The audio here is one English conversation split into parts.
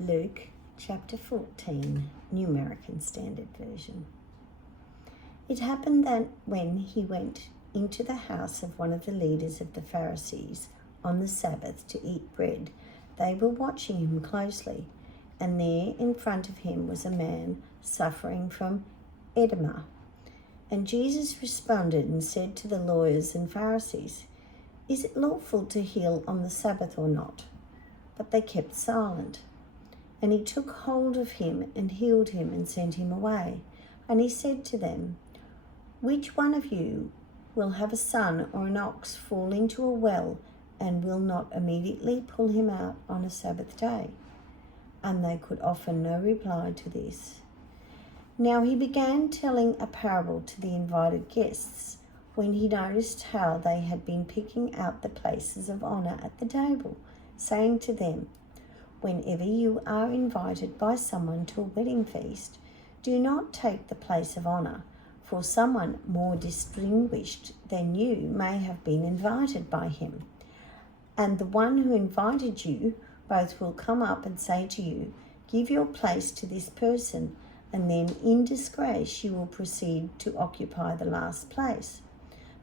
Luke chapter 14, New American Standard Version. It happened that when he went into the house of one of the leaders of the Pharisees on the Sabbath to eat bread, they were watching him closely, and there in front of him was a man suffering from edema. And Jesus responded and said to the lawyers and Pharisees, "Is it lawful to heal on the Sabbath or not?" But they kept silent. And he took hold of him and healed him and sent him away. And he said to them, "Which one of you will have a son or an ox fall into a well and will not immediately pull him out on a Sabbath day?" And they could offer no reply to this. Now he began telling a parable to the invited guests when he noticed how they had been picking out the places of honor at the table, saying to them, "Whenever you are invited by someone to a wedding feast, do not take the place of honor, for someone more distinguished than you may have been invited by him. And the one who invited you both will come up and say to you, 'Give your place to this person,' and then in disgrace you will proceed to occupy the last place.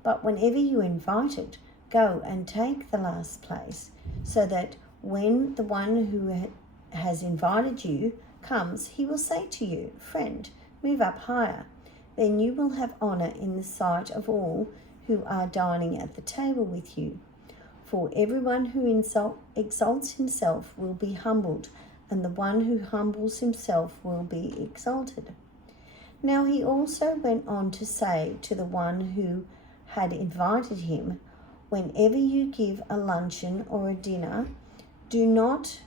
But whenever you are invited, go and take the last place, so that when the one who has invited you comes, he will say to you, 'Friend, move up higher.' Then you will have honor in the sight of all who are dining at the table with you. For everyone who exalts himself will be humbled, and the one who humbles himself will be exalted." Now he also went on to say to the one who had invited him, "Whenever you give a luncheon or a dinner, do not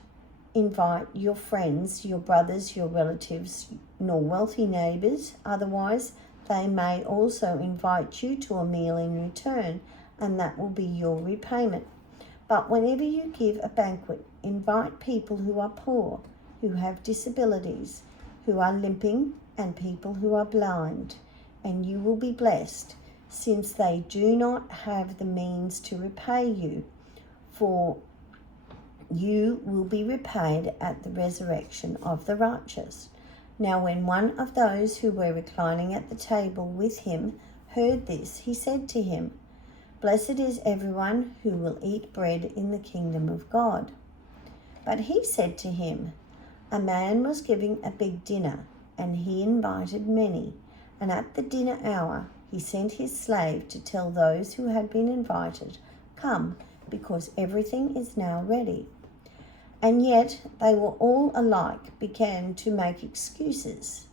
invite your friends, your brothers, your relatives, nor wealthy neighbors. Otherwise, they may also invite you to a meal in return, and that will be your repayment. But whenever you give a banquet, invite people who are poor, who have disabilities, who are limping, and people who are blind, and you will be blessed, since they do not have the means to repay you, for you will be repaid at the resurrection of the righteous." Now when one of those who were reclining at the table with him heard this, he said to him, "Blessed is everyone who will eat bread in the kingdom of God." But he said to him, "A man was giving a big dinner, and he invited many. And at the dinner hour he sent his slave to tell those who had been invited, 'Come, because everything is now ready.' And yet they were all alike began to make excuses.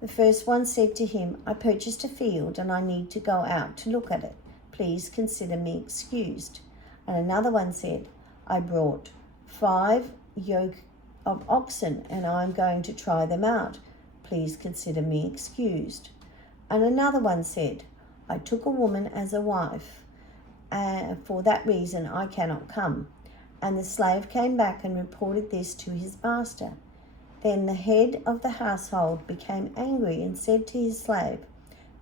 The first one said to him, 'I purchased a field and I need to go out to look at it. Please consider me excused.' And another one said, 'I brought 5 yoke of oxen and I am going to try them out. Please consider me excused.' And another one said, 'I took a woman as a wife. For that reason I cannot come.' And the slave came back and reported this to his master. Then the head of the household became angry and said to his slave,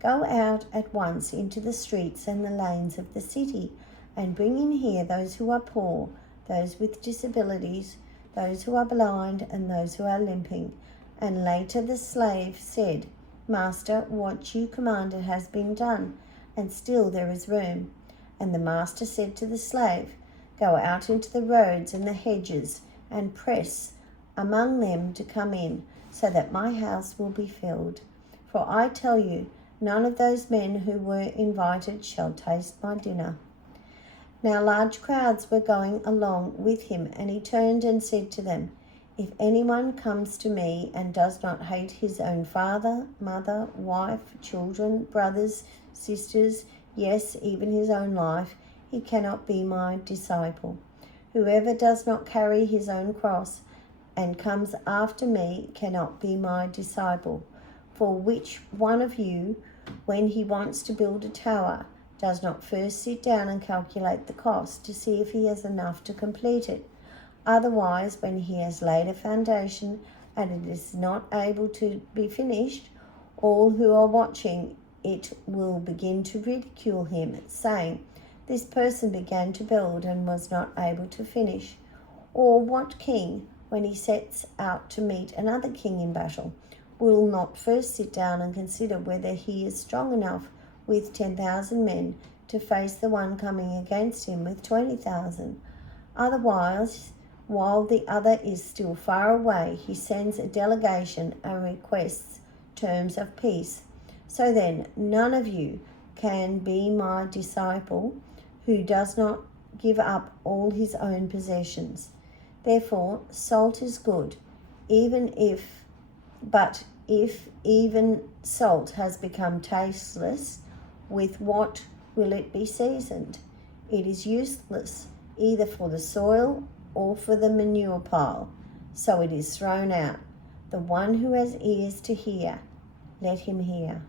'Go out at once into the streets and the lanes of the city, and bring in here those who are poor, those with disabilities, those who are blind, and those who are limping.' And later the slave said, 'Master, what you commanded has been done, and still there is room.' And the master said to the slave, 'Go out into the roads and the hedges, and press among them to come in, so that my house will be filled. For I tell you, none of those men who were invited shall taste my dinner.' Now large crowds were going along with him, and he turned and said to them, 'If anyone comes to me and does not hate his own father, mother, wife, children, brothers, sisters, yes, even his own life, he cannot be my disciple. Whoever does not carry his own cross and comes after me cannot be my disciple. For which one of you, when he wants to build a tower, does not first sit down and calculate the cost to see if he has enough to complete it? Otherwise, when he has laid a foundation and it is not able to be finished, all who are watching it will begin to ridicule him, saying, 'This person began to build and was not able to finish.' Or what king, when he sets out to meet another king in battle, will not first sit down and consider whether he is strong enough with 10,000 men to face the one coming against him with 20,000. Otherwise, while the other is still far away, he sends a delegation and requests terms of peace. So then, none of you can be my disciple who does not give up all his own possessions. Therefore, salt is good, but if even salt has become tasteless, with what will it be seasoned? It is useless, either for the soil or for the manure pile, so it is thrown out. The one who has ears to hear, let him hear.